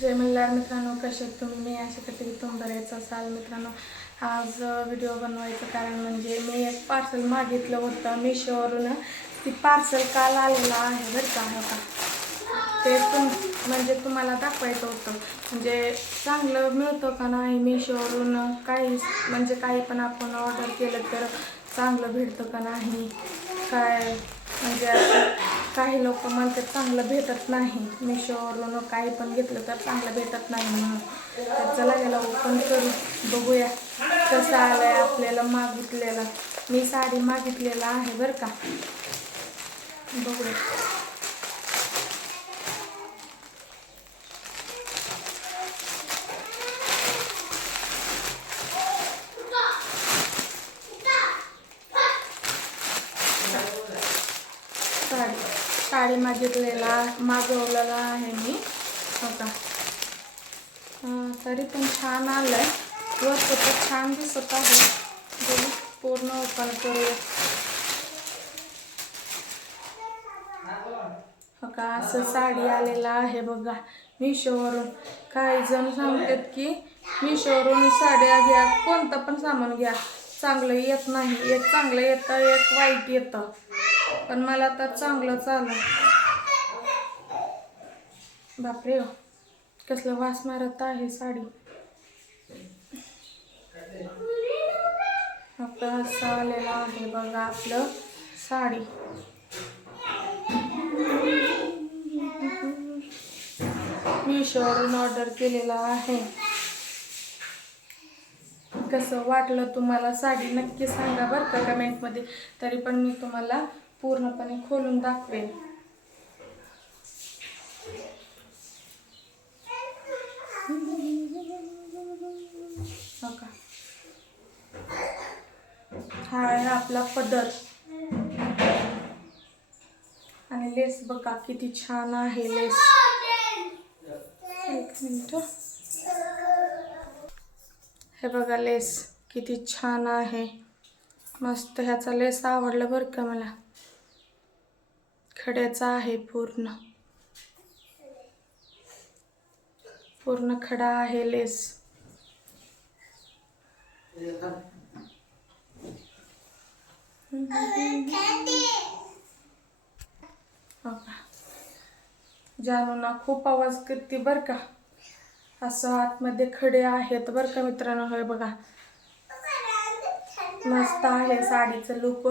जय मल्हार मित्रांनो कसे तुम्ही? मी असे करते तुम्ही बरेच असाल. मित्रांनो आज व्हिडिओ बनवायचं कारण म्हणजे मी एक पार्सल मागितलं होतं मिशोवरून ती पार्सल काल आलेलं आहे बरं का हो का? ते तुम म्हणजे तुम्हाला दाखवायचं होतं. म्हणजे चांगलं मिळतं का नाही मिशोवरून काही म्हणजे काही पण आपण ऑर्डर केलं तर चांगलं भेटतं का नाही? काय म्हणजे असं काही लोक म्हणतात चांगलं भेटत नाही. मिशोवरून काही पण घेतलं तर चांगलं भेटत नाही म्हणून. तर चला याला ओपन करू. बघूया कसं आलंय आपल्याला मागितलेलं. मी साडी मागितलेलं आहे बरं का. बघूया साडी साडी मागितलेला मागवलेला आहे मी. होता तरी पण छान आलं आहे वरचं तर छान दिसत आहे. बघू पूर्ण ओपन करूया. हो का असं साडी आलेला आहे बघा मिशोवरून. काही जण सांगतात की मिशोवरून साड्या घ्या कोणतं पण सामान घ्या. चांगलं येत नाही. एक चांगलं येतं एक वाईट येतं. पण मला तर चांगलं आलं. बापरे हो. कसलं वास मारत आहे साडी. आता असं आलेलं आहे बघा आपलं साडी. मिशोवरून ऑर्डर केलेला आहे. कसं वाटलं तुम्हाला साडी? नक्की सांगा बरं का कमेंटमध्ये तरी पण मी तुम्हाला पूर्णपणे खोलून दाखवेन. बघा. हा आहे आपला पदर. आणि लेस बघा किती छान आहे लेस. एक मिनिट हे बघा लेस किती छान आहे. मस्त ह्याचा लेस आवडला बरं का मला? खड्याचा आहे पूर्ण. पूर्ण खडा आहे लेस. जानूना खूप आवाज करते बरं का. असं आतमध्ये खडे आहेत बरं का मित्रांनो हे बघा. मस्त आहे साडीचं लुक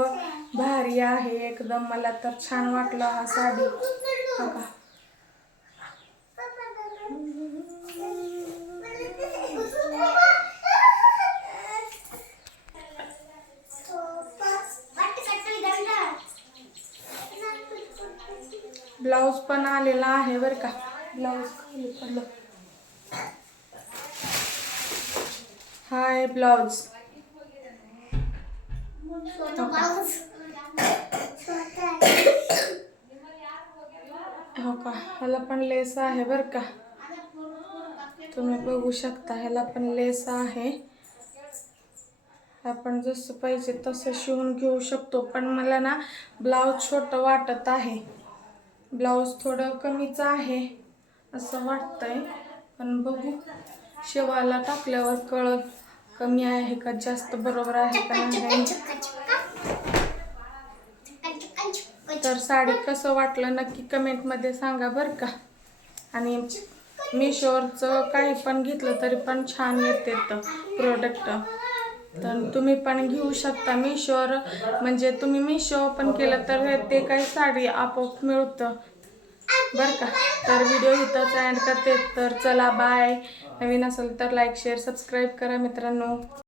भारी आहे एकदम मला तर छान वाटलं हा साडी. बघा. ब्लाऊज पण आलेला आहे बरं का. ब्लाऊज खाली पडलं. हा आहे ब्लाऊज. हो का? ह्याला पण लेस आहे बरं का. तुम्ही बघू शकता ह्याला पण लेस आहे. आपण जसं पाहिजे तसं शिवून घेऊ शकतो पण मला ना ब्लाऊज छोटं वाटत आहे. ब्लाऊज थोडं कमीच आहे असं वाटतंय. पण बघू शेवाला टाकल्यावर कळत कमी आहे का जास्त बरोबर आहे का नाही. तर साडी कसं वाटलं नक्की कमेंटमध्ये सांगा बरं का. आणि मिशोवरचं काही पण घेतलं तरी पण छान येते प्रोडक्ट तर तुम्ही पण घेऊ शकता मिशोवर म्हणजे तुम्ही मिशो पण केलं तर ते काही साडी आपोआप मिळतं. बरं का? तर व्हिडिओ इथंच ॲड करते. तर चला बाय नवीन असेल तर लाईक शेअर सबस्क्राईब करा मित्रांनो.